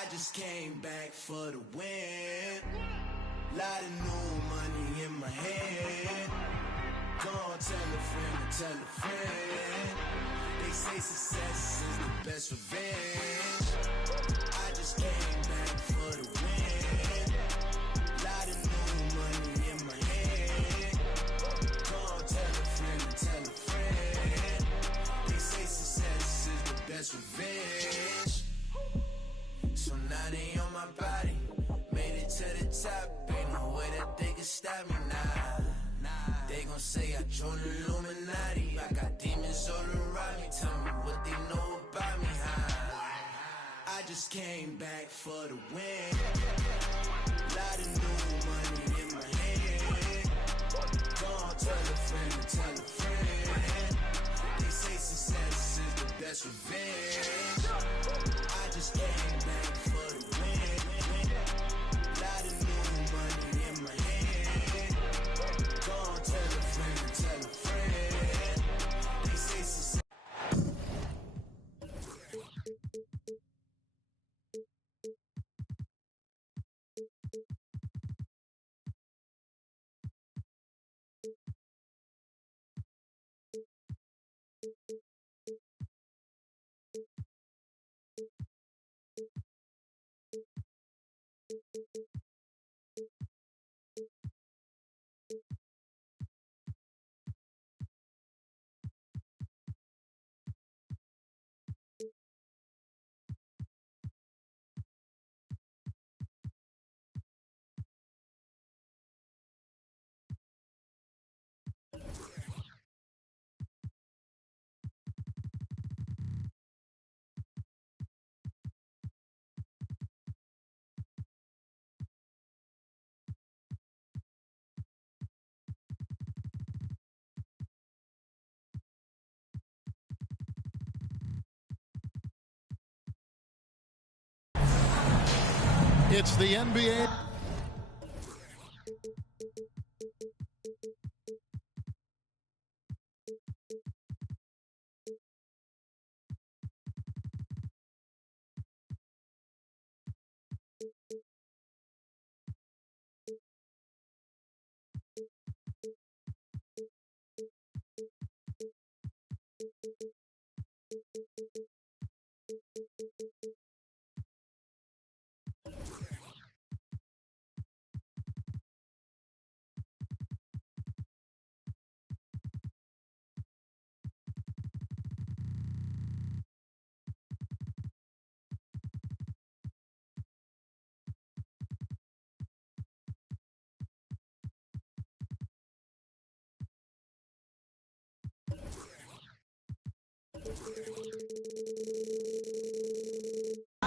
I just came back for the win. Lot of new money in my head. Gonna tell a friend to tell a friend. They say success is the best revenge. I just came back for the win. Lot of new money in my head. Gonna tell a friend to tell a friend. They say success is the best revenge. So now they on my body. Made it to the top. Ain't no way that they can stop me now. They gon' say I joined the Illuminati. I got demons all around me. Tell me what they know about me, huh? I just came back for the win. Lot of new money in my head. Gonna tell a friend to tell a friend. They say success is the best revenge. I just came back for the win. Lot of new money in my head. Gonna tell a friend to tell a friend. They say success. It's the NBA.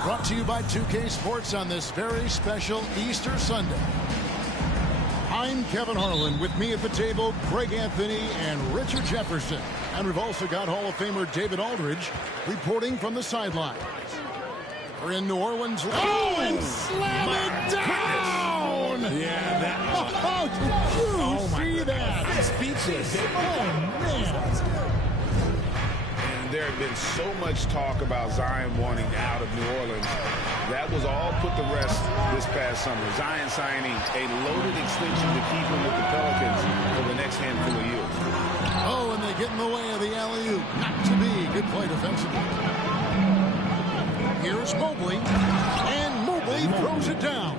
Brought to you by 2K Sports on this very special Easter Sunday. I'm Kevin Harlan. With me at the table, Craig Anthony and Richard Jefferson. And we've also got Hall of Famer David Aldridge reporting from the sideline. We're in New Orleans. Oh, and slam it down! Goodness. Yeah, that. Oh, did you see that? I'm speechless. Oh, man. There had been so much talk about Zion wanting out of New Orleans. That was all put to rest this past summer. Zion signing a loaded extension to keep him with the Pelicans for the next handful of years. Oh, and they get in the way of the alley-oop. Not to be. Good play defensively. Here's Mobley. And Mobley throws it down.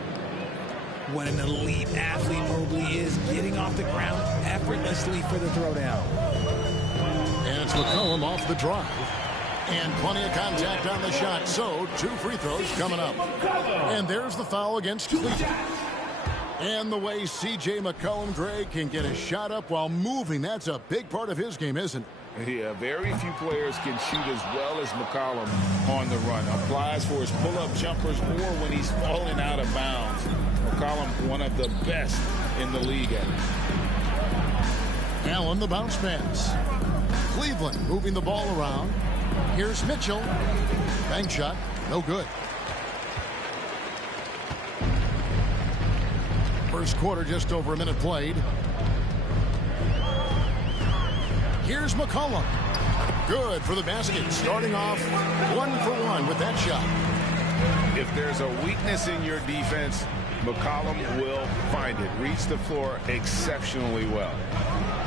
What an elite athlete Mobley is, getting off the ground effortlessly for the throwdown. And it's McCollum off the drive. And plenty of contact on the shot. So, 2 free throws coming up. And there's the foul against Cleveland. And the way C.J. McCollum, Greg, can get a shot up while moving, that's a big part of his game, isn't it? Yeah, very few players can shoot as well as McCollum on the run. Applies for his pull-up jumpers or when he's falling out of bounds. McCollum, one of the best in the league at it. Allen, the bounce pass. Cleveland moving the ball around. Here's Mitchell. Bank shot. No good. First quarter, just over a minute played. Here's McCollum. Good for the basket. Starting off 1 for 1 with that shot. If there's a weakness in your defense, McCollum will find it. Reads the floor exceptionally well.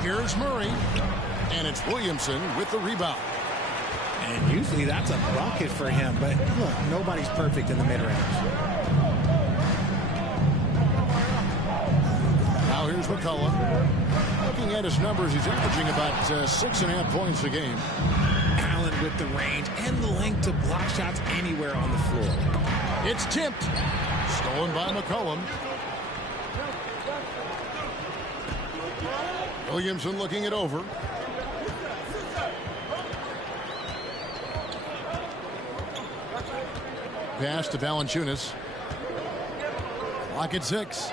Here's Murray, and it's Williamson with the rebound. And usually that's a bucket for him, but look, nobody's perfect in the mid-range. Now here's McCollum. Looking at his numbers, he's averaging about 6.5 points a game. Allen with the range and the length to block shots anywhere on the floor. It's tipped. Stolen by McCollum. Williamson looking it over. Pass to Valanciunas. Clock at 6.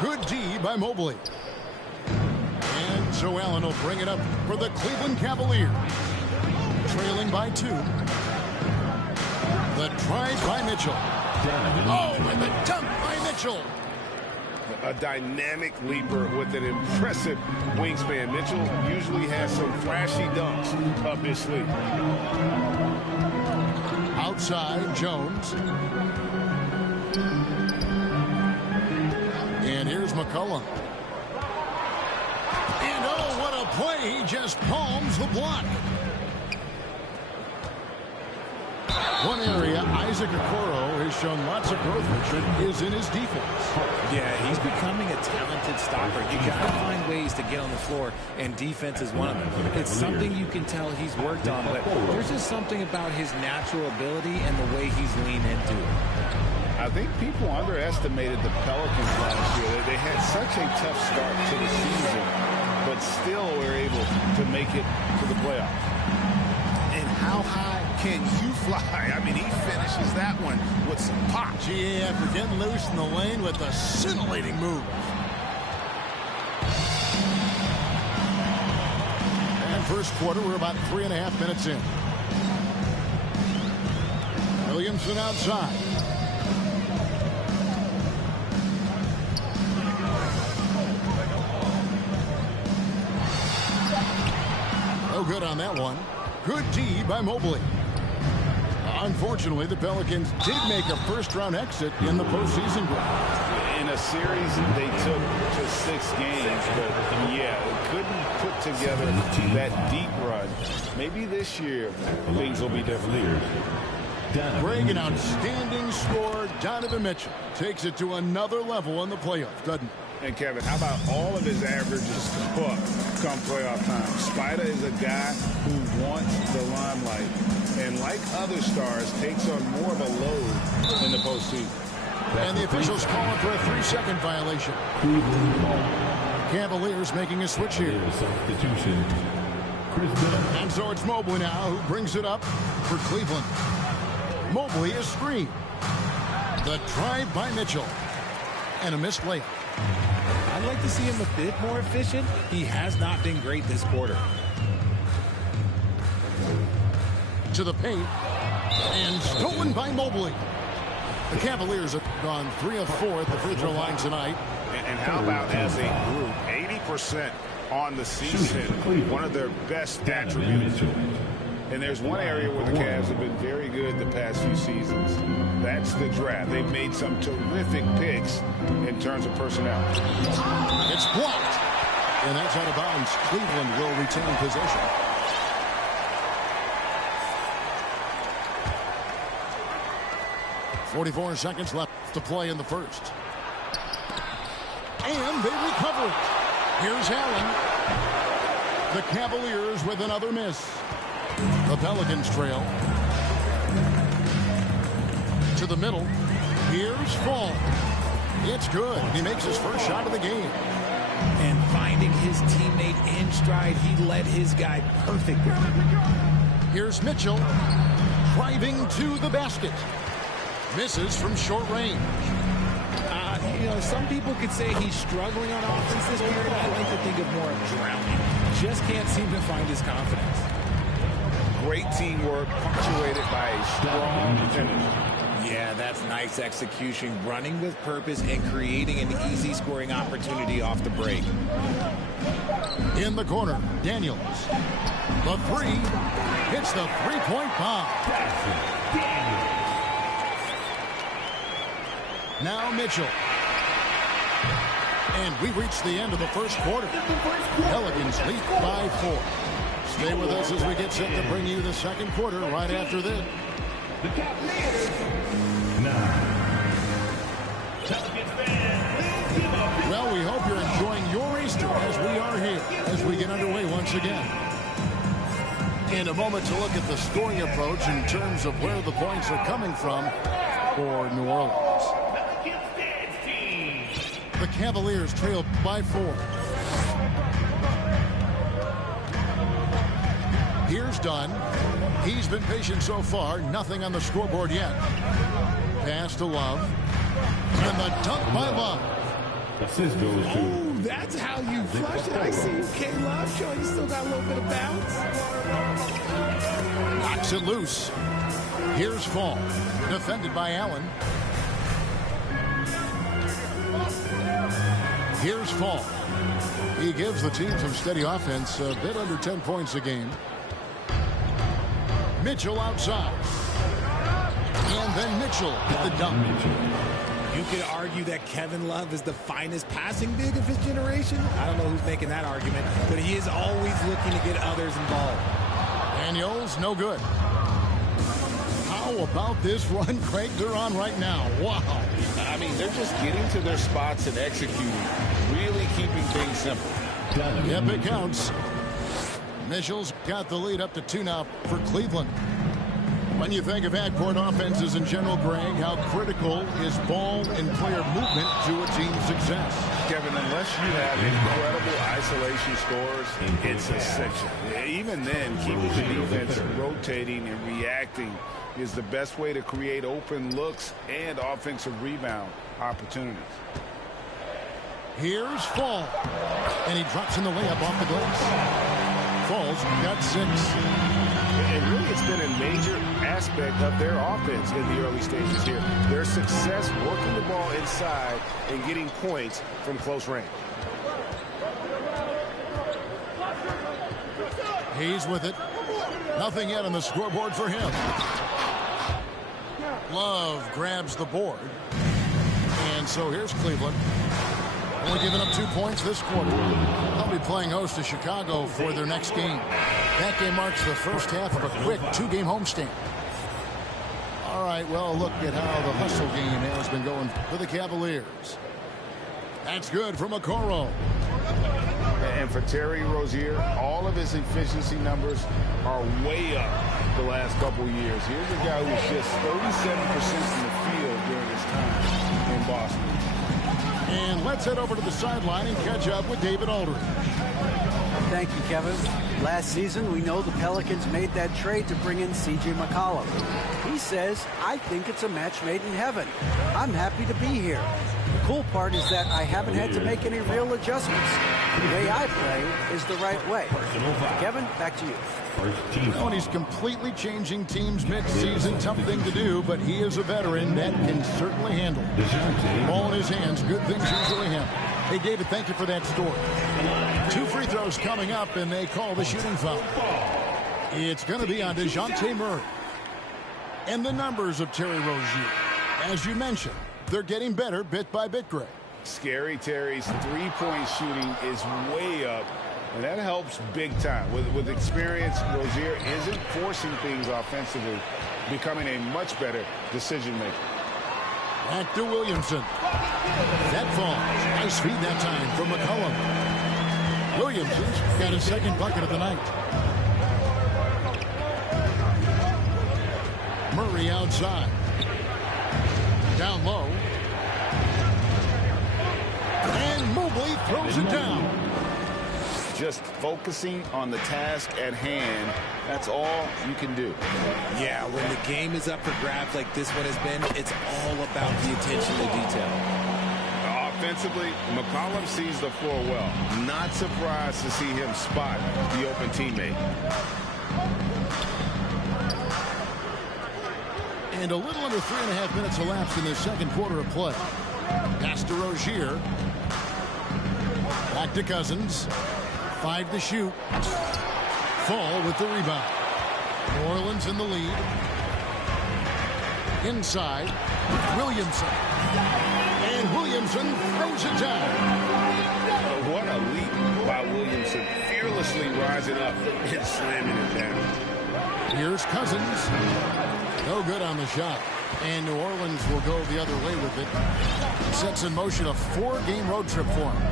Good D by Mobley. And so Allen will bring it up for the Cleveland Cavaliers. Trailing by 2. The drive by Mitchell. Oh, and the dunk by Mitchell. A dynamic leaper with an impressive wingspan. Mitchell usually has some flashy dunks up his sleeve. Outside, Jones. And here's McCollum. And oh, what a play. He just palms the block. One area Isaac Okoro has shown lots of growth, Richard, is in his defense. Yeah, he's becoming a talented stopper. You got to find ways to get on the floor, and defense is one of them. It's something you can tell he's worked on, but there's just something about his natural ability and the way he's leaned into it. I think people underestimated the Pelicans last year. They had such a tough start to the season, but still were able to make it to the playoffs. And how high can you fly? I mean, he finishes that one with some pop. GA after getting loose in the lane with a scintillating move. And first quarter, we're about 3.5 minutes in. Williamson outside. No good on that one. Good D by Mobley. Unfortunately, the Pelicans did make a first-round exit in the postseason. In a series, they took to 6 games, but yeah, couldn't put together that deep run. Maybe this year, things will be different. Greg, an outstanding scorer, Donovan Mitchell, takes it to another level in the playoffs, doesn't he? And Kevin, how about all of his averages come playoff time? Spider is a guy who wants the limelight, and like other stars, takes on more of a load in the postseason. And the officials calling for a 3-second violation. Cavaliers making a switch here. And so it's Mobley now who brings it up for Cleveland. Mobley is screened. The drive by Mitchell. And a missed layup. I'd like to see him a bit more efficient. He has not been great this quarter. To the paint. And stolen by Mobley. The Cavaliers have gone 3 of 4 at the free throw line tonight. And how about as a group, 80% on the season, one of their best attributes. And there's one area where the Cavs have been very good the past few seasons. That's the draft. They've made some terrific picks in terms of personnel. It's blocked. And that's out of bounds. Cleveland will retain possession. .44 seconds left to play in the first. And they recover it. Here's Allen. The Cavaliers with another miss. The Pelicans trail. To the middle. Here's Fall. It's good. He makes his first shot of the game. And finding his teammate in stride, he led his guy perfectly. Here's Mitchell. Driving to the basket. Misses from short range. You know, some people could say he's struggling on offense this period. I like to think of more of drowning. Just can't seem to find his confidence. Great teamwork punctuated by a strong finish. Yeah, that's nice execution, running with purpose and creating an easy scoring opportunity off the break. In the corner, Daniels. The three hits the three-point bomb. Now Mitchell. And we've reached the end of the first quarter. Pelicans lead by 4. Stay with us as we get set to bring you the second quarter right after this. The Cavaliers. Well, we hope you're enjoying your Easter as we are here, as we get underway once again. In a moment to look at the scoring approach in terms of where the points are coming from for New Orleans. The Cavaliers trail by 4. Here's Dunn. He's been patient so far. Nothing on the scoreboard yet. Pass to Love. And the dunk by Love. Assist goes to. Oh, that's how you flush it. I see you, K-Love, showing you still got a little bit of bounce. Knocks it loose. Here's Fall. Defended by Allen. Here's Fall. He gives the team some steady offense, a bit under 10 points a game. Mitchell outside. And then Mitchell at the dunk. You could argue that Kevin Love is the finest passing big of his generation. I don't know who's making that argument, but he is always looking to get others involved. Daniels, no good. How about this run, Craig? They're on right now. Wow. I mean, they're just getting to their spots and executing, really keeping things simple. Yep, it counts. Mitchell's got the lead up to 2 now for Cleveland. When you think of half-court offenses in general, Greg, how critical is ball and player movement to a team's success? Kevin, unless you have incredible isolation scores, it's essential. Even then, keeping the defense rotating and reacting is the best way to create open looks and offensive rebound opportunities. Here's Fall. And he drops in the layup off the glass. Fall's got 6. And really, it's been a major aspect of their offense in the early stages here. Their success working the ball inside and getting points from close range. He's with it. Nothing yet on the scoreboard for him. Love grabs the board. And so here's Cleveland. Only giving up 2 points this quarter. They'll be playing host to Chicago for their next game. That game marks the first half of a quick 2-game homestand. All right, well, look at how the hustle game has been going for the Cavaliers. That's good from Okoro. And for Terry Rozier, all of his efficiency numbers are way up the last couple years. Here's a guy who's just 37% from the field during his time in Boston. And let's head over to the sideline and catch up with David Aldridge. Thank you, Kevin. Last season, we know the Pelicans made that trade to bring in C.J. McCollum. He says, I think it's a match made in heaven. I'm happy to be here. The cool part is that I haven't had to make any real adjustments. The way I play is the right way. Kevin, back to you. Well, he's completely changing teams mid-season. Tough thing to do, but he is a veteran that can certainly handle it. Ball in his hands, good things usually happen. Hey, David, thank you for that story. 2 free throws coming up, and they call the shooting foul. It's going to be on DeJounte Murray. And the numbers of Terry Rozier, as you mentioned, they're getting better bit by bit, Greg. Scary Terry's three-point shooting is way up, and that helps big time. With experience, Rozier isn't forcing things offensively, becoming a much better decision maker. Back to Williamson. That falls. Nice feed that time from McCollum. Williamson's got his second bucket of the night. Murray outside. Down low. And Mobley throws it down. Just focusing on the task at hand, that's all you can do. Yeah, when the game is up for grabs like this one has been, it's all about the attention to detail. Offensively, McCollum sees the floor well. Not surprised to see him spot the open teammate. And a little under 3.5 minutes elapsed in the second quarter of play. Pass to Rozier. Back to Cousins. 5 to shoot. Fall with the rebound. New Orleans in the lead. Inside. Williamson. And Williamson throws it down. What a leap by Williamson. Fearlessly rising up and slamming it down. Here's Cousins. No good on the shot. And New Orleans will go the other way with it. Sets in motion a 4-game road trip for him.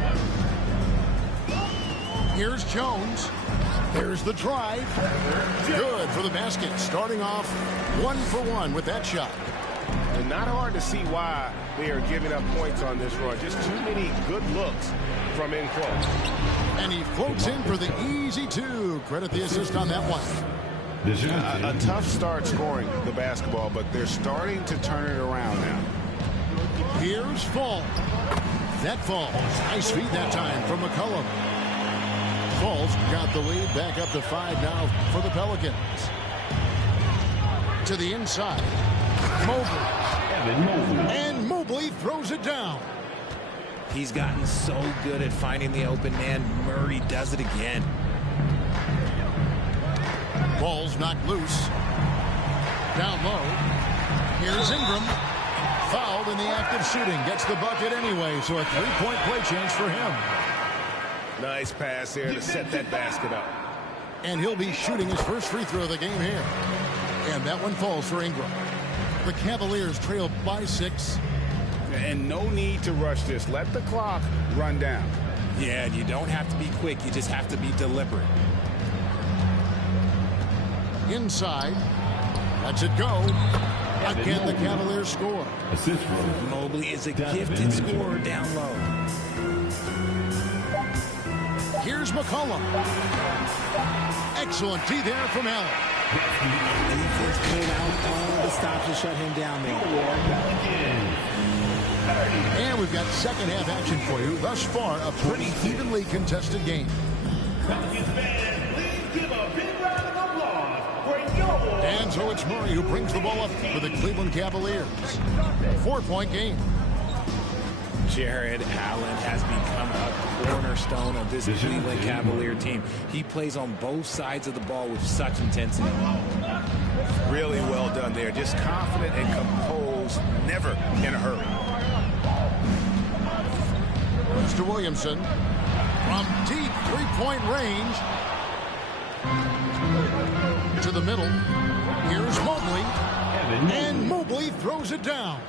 Here's Jones. There's the drive. Good for the basket. Starting off 1 for 1 with that shot. And not hard to see why they are giving up points on this run. Just too many good looks from in close. And he floats in for the easy 2. Credit the assist on that one. A tough start scoring the basketball, but they're starting to turn it around now. Here's Fall. That falls. Nice feed that time from McCollum. Falls got the lead back up to 5 now for the Pelicans. To the inside. Mobley. And Mobley throws it down. He's gotten so good at finding the open man. Murray does it again. Ball's knocked loose. Down low. Here's Ingram. Fouled in the act of shooting. Gets the bucket anyway, so a 3-point play chance for him. Nice pass there to set that basket up. And he'll be shooting his first free throw of the game here. And that one falls for Ingram. The Cavaliers trail by 6. And no need to rush this. Let the clock run down. Yeah, and you don't have to be quick. You just have to be deliberate. Inside. Lets it go. Again, the Cavaliers score. Mobley is a gifted scorer down low. Here's McCollum. Excellent D there from Allen. Defense played out all the stops to shut him down there. And we've got second half action for you. Thus far, a pretty evenly contested game. And so it's Murray who brings the ball up for the Cleveland Cavaliers. 4-point game. Jared Allen has become a cornerstone of this Cleveland Cavalier team. He plays on both sides of the ball with such intensity. Really well done there. Just confident and composed, never in a hurry. Mr. Williamson from deep 3-point range. To the middle. Here's Mobley. And Mobley throws it down.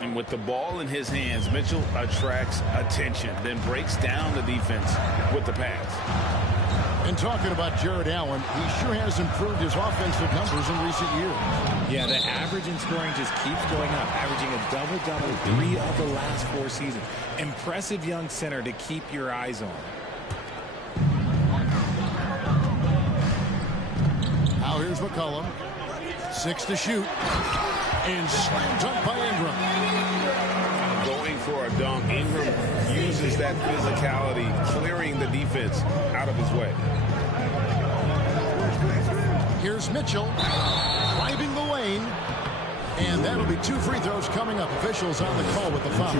And with the ball in his hands, Mitchell attracts attention, then breaks down the defense with the pass. And talking about Jared Allen, he sure has improved his offensive numbers in recent years. Yeah, the average in scoring just keeps going up, averaging a double-double 3 of the last 4 seasons. Impressive young center to keep your eyes on. Now here's McCollum. 6 to shoot. And slam dunk by Ingram. Going for a dunk. Ingram uses that physicality, clearing the defense out of his way. Here's Mitchell. Driving the lane. And that'll be 2 free throws coming up. Officials on the call with the foul.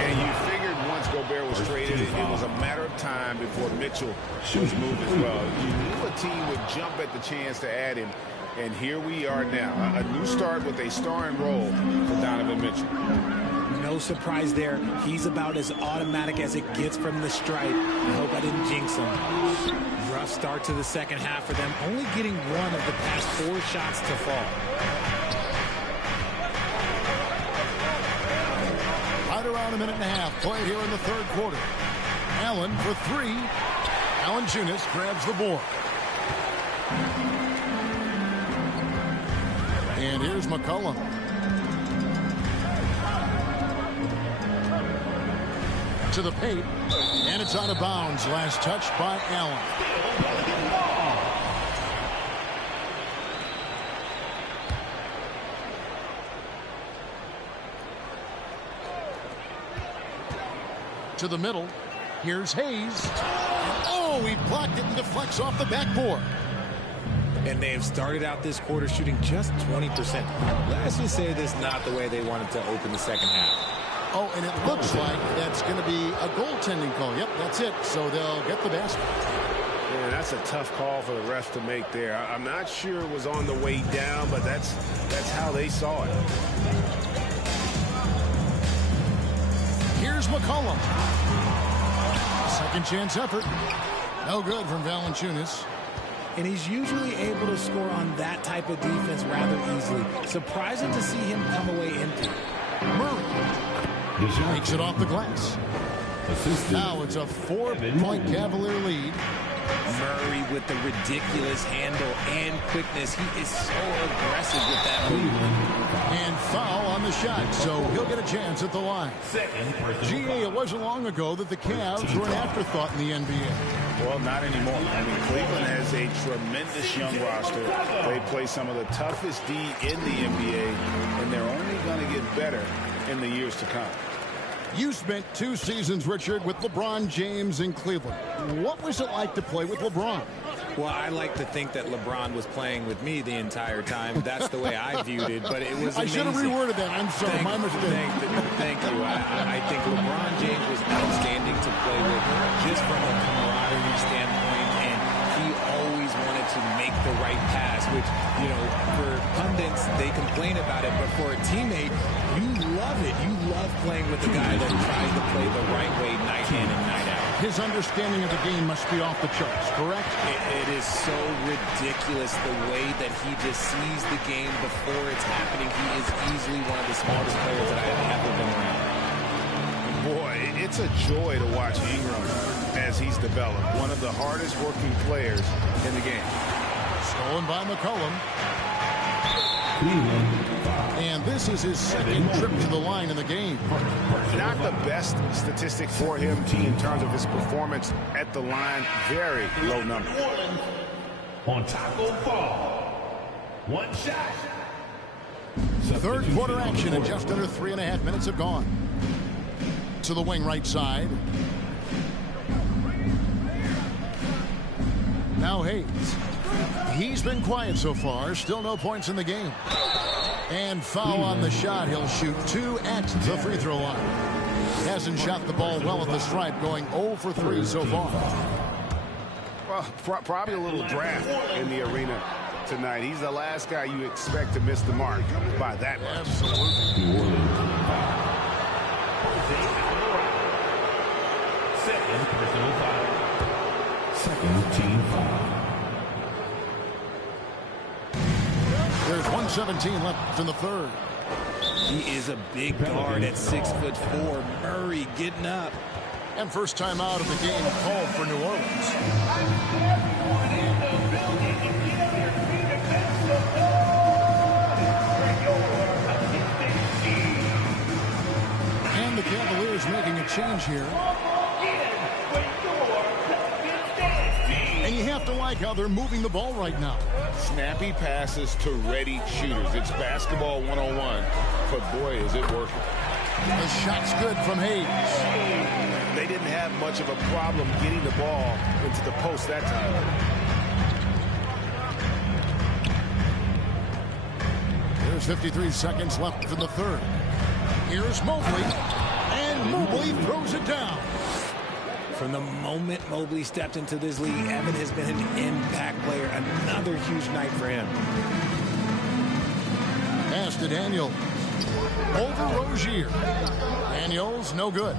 And you figured once Gobert was traded, it was a matter of time before Mitchell was moved as well. You knew a team would jump at the chance to add him. And here we are now. A new start with a starring role for Donovan Mitchell. No surprise there. He's about as automatic as it gets from the stripe. I hope I didn't jinx him. Rough start to the second half for them, only getting 1 of the past 4 shots to fall. Right around a minute and a half played here in the third quarter. Allen for 3. Valanciunas grabs the board. And here's McCollum. To the paint. And it's out of bounds. Last touch by Allen. To the middle. Here's Hayes. Oh, he blocked it and deflects off the backboard. and they have started out this quarter shooting just 20%. Let's just say this is not the way they wanted to open the second half. Oh, and it looks like that's going to be a goaltending call. Yep, that's it. So they'll get the basket. Yeah, that's a tough call for the ref to make there. I'm not sure it was on the way down, but that's how they saw it. Here's McCollum. Second chance effort. No good from Valanciunas. And he's usually able to score on that type of defense rather easily. Surprising to see him come away empty. Murray makes it off the glass. Now it's a 4-point Cavalier lead. Murray with the ridiculous handle and quickness. He is so aggressive with that move. And foul on the shot, so he'll get a chance at the line. GA, it wasn't long ago that the Cavs were an afterthought in the NBA. Well, not anymore. I mean, Cleveland has a tremendous young roster. They play some of the toughest D in the NBA, and they're only going to get better in the years to come. You spent 2 seasons, Richard, with LeBron James in Cleveland. What was it like to play with LeBron? Well, I like to think that LeBron was playing with me the entire time. That's the way I viewed it, but it was amazing. I should have reworded that. I'm sorry, my mistake. Thank you. I think LeBron James was outstanding to play with just from a camaraderie standpoint, and he always wanted to make the right pass, which, you know, for pundits, they complain about it, but for a teammate, you love it. You love playing with a guy that tries to play the right way night in and night out. His understanding of the game must be off the charts, correct? It is so ridiculous the way that he just sees the game before it's happening. He is easily one of the smartest players that I have ever been around. Boy, it's a joy to watch Ingram as he's developed. One of the hardest working players in the game. Stolen by McCollum. And this is his second trip to the line in the game. Not the best statistic for him in terms of his performance at the line. Very low number. On Taco Fall. One shot. Third quarter action, and just under 3.5 minutes have gone. To the wing right side. Now Hayes. He's been quiet so far. Still no points in the game. And foul on the shot. He'll shoot 2 at the free throw line. Hasn't shot the ball well at the stripe, going 0 for 3 so far. Well, probably a little draft in the arena tonight. He's the last guy you expect to miss the mark by that much. Absolutely. New Orleans. Second personal foul. Second team foul. There's 1:17 left in the third. He is a big guard at 6'4". Murray getting up. And first time out of the game called for New Orleans. And the Cavaliers making a change here. And you have to like how they're moving the ball right now. Snappy passes to ready shooters. It's basketball 101, but boy, is it working. The shot's good from Hayes. They didn't have much of a problem getting the ball into the post that time. There's 53 seconds left in the third. Here's Mobley, and Mobley throws it down. From the moment Mobley stepped into this league, Evan has been an impact player. Another huge night for him. Pass to Daniel. Over Rozier. Daniels, no good.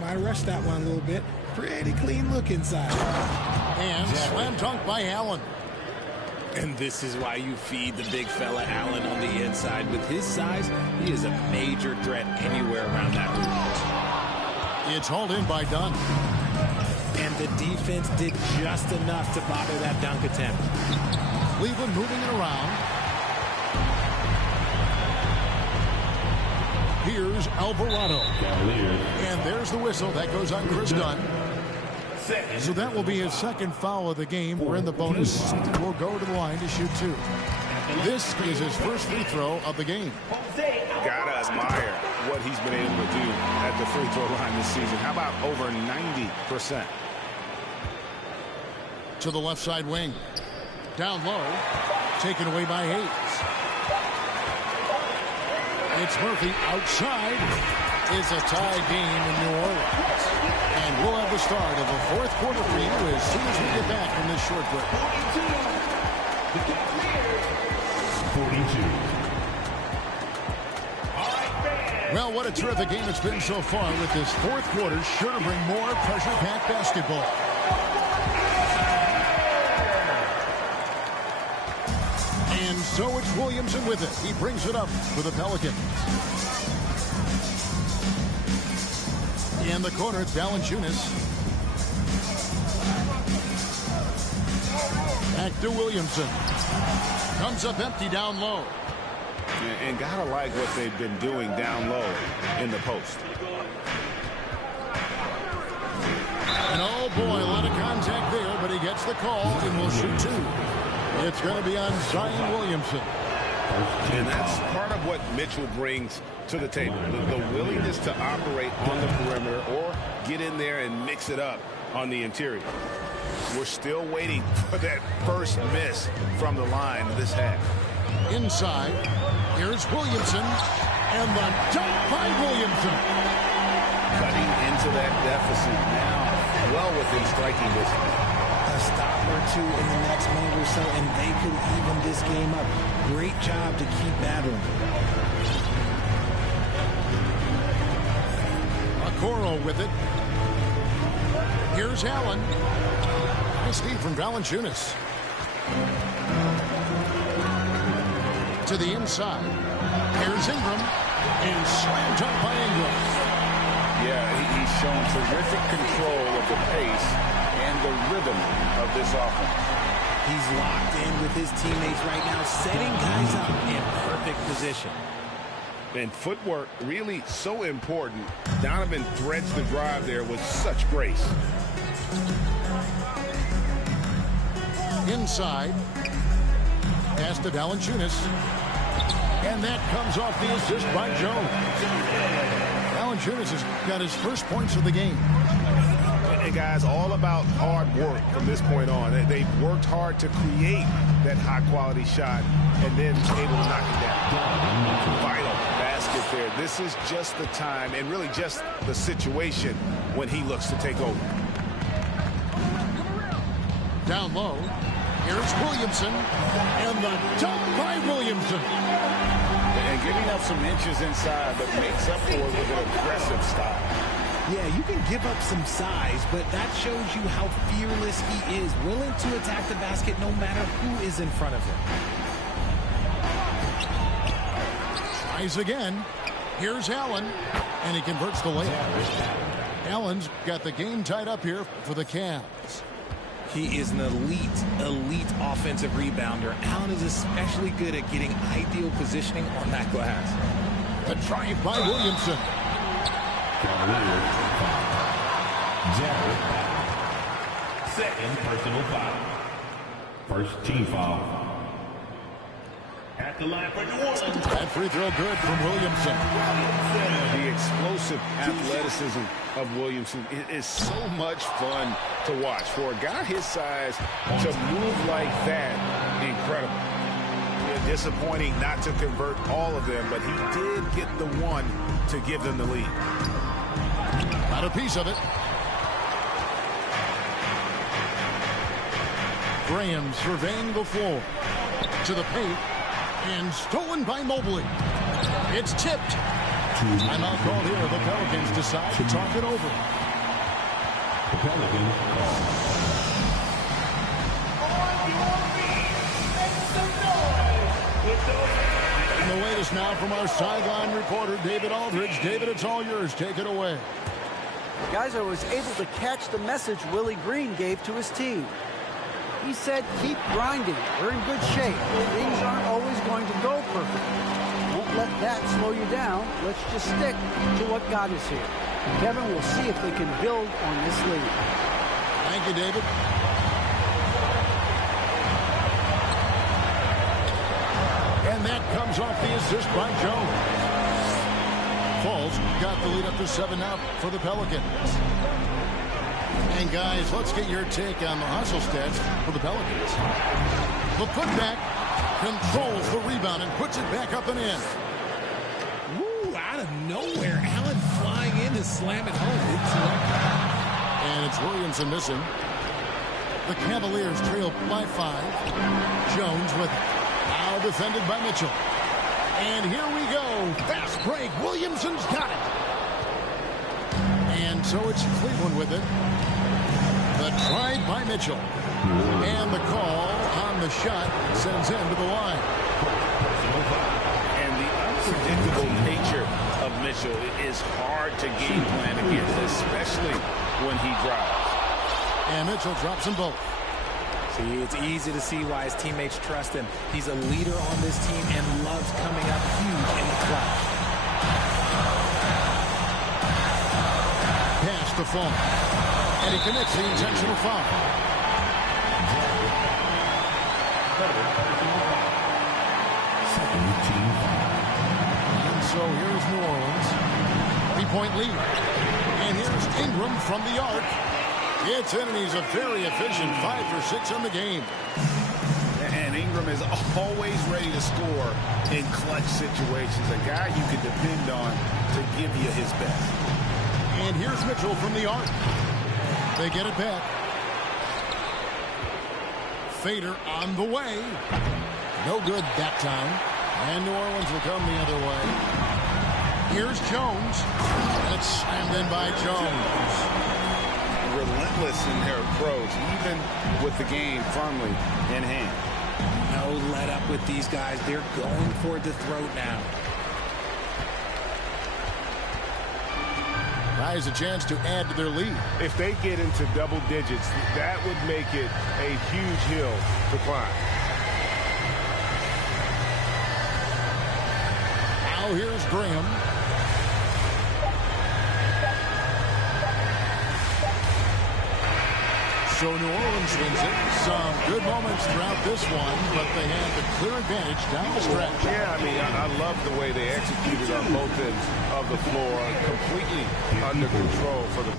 Might rush that one a little bit. Pretty clean look inside. And slam dunk by Allen. And this is why you feed the big fella Allen on the inside. With his size, he is a major threat anywhere around that hoop. It's hauled in by Dunn. And the defense did just enough to bother that dunk attempt. Cleveland moving it around. Here's Alvarado. And there's the whistle. That goes on Chris Dunn. So that will be his second foul of the game. We're in the bonus. We'll go to the line to shoot 2. This is his first free throw of the game. Gotta admire what he's been able to do at the free throw line this season. How about over 90%? To the left side wing. Down low. Taken away by Hayes. It's Murphy outside. It's a tie game in New Orleans. And we'll have the start of the fourth quarter for you as soon as we get back from this short break. 42. Well, what a terrific game it's been so far with this fourth quarter. Sure to bring more pressure-packed basketball. And so it's Williamson with it. He brings it up for the Pelicans. In the corner, it's Valanciunas. Back to Williamson. Comes up empty down low. And gotta like what they've been doing down low in the post. And oh boy, a lot of contact there, but he gets the call and will shoot two. It's going to be on Zion Williamson. And that's part of what Mitchell brings to the table. The willingness to operate on the perimeter or get in there and mix it up on the interior. We're still waiting for that first miss from the line this half. Inside, here's Williamson, and the dunk by Williamson. Cutting into that deficit now, well within striking distance. A stop or two in the next minute or so, and they could even this game up. Great job to keep battling. Okoro with it. Here's Allen. Nice feed from Valanciunas. To the inside. Here's Ingram. And slammed up by Ingram. Yeah, he's shown terrific control of the pace and the rhythm of this offense. He's locked in with his teammates right now, setting guys up in perfect position. And footwork really so important. Donovan threads the drive there with such grace. Inside. Pass to Valanciunas. And that comes off the assist by Jones. Valanciunas has got his first points of the game. And guys, all about hard work from this point on. They've worked hard to create that high-quality shot and then able to knock it down. Vital basket there. This is just the time and really just the situation when he looks to take over. Down low. Here's Williamson. And the dunk by Williamson. And giving up some inches inside, but makes up for it with an aggressive style. Yeah, you can give up some size, but that shows you how fearless he is, willing to attack the basket no matter who is in front of him. Tries again. Here's Allen, and he converts the layup. Allen's got the game tied up here for the Cavs. He is an elite offensive rebounder. Allen is especially good at getting ideal positioning on that glass. The drive by Williamson. Jared. Second personal foul. First team foul. At the line for New Orleans. That free throw good from Williamson. The explosive athleticism of Williamson is so much fun to watch. For a guy his size to move like that, incredible. Yeah, disappointing not to convert all of them, but he did get the one to give them the lead. Got a piece of it. Graham surveying the floor. To the paint. And stolen by Mobley. It's tipped. Timeout called here. The Pelicans decide to talk it over. The Pelicans call. And the latest now from our sideline reporter, David Aldridge. David, it's all yours. Take it away. Guys, I was able to catch the message Willie Green gave to his team. He said, keep grinding. We're in good shape. Things aren't always going to go perfect. Don't let that slow you down. Let's just stick to what got us here. Kevin, we'll see if they can build on this lead. Thank you, David. And that comes off the assist by Jones. Falls got the lead up to 7 now for the Pelicans. And guys, let's get your take on the hustle stats for the Pelicans. The putback controls the rebound and puts it back up and in. Woo, out of nowhere. Allen flying in to slam it home. And it's Williamson missing. The Cavaliers trail by 5. Jones with it. Now defended by Mitchell. And here we go. Fast break. Williamson's got it. And so it's Cleveland with it. The try by Mitchell. And the call on the shot sends him to the line. And the unpredictable nature of Mitchell is hard to game plan against, especially when he drives. And Mitchell drops them both. See, it's easy to see why his teammates trust him. He's a leader on this team and loves coming up huge in the clutch. Pass to Fulton. And he commits the intentional foul. And so here's New Orleans. 3-point lead. And here's Ingram from the arc. It's in, and he's a very efficient 5 for 6 on the game. And Ingram is always ready to score in clutch situations. A guy you can depend on to give you his best. And here's Mitchell from the arc. They get it back. Fader on the way. No good that time. And New Orleans will come the other way. Here's Jones. And it's slammed in by Jones. Relentless in their approach, even with the game firmly in hand. No let up with these guys. They're going for the throat now. Buys a chance to add to their lead. If they get into double digits, that would make it a huge hill to climb. Now here's Graham. So New Orleans wins it. Some good moments throughout this one, but they had the clear advantage down the stretch. Yeah, I mean, I love the way they executed on both ends of the floor. Completely under control for the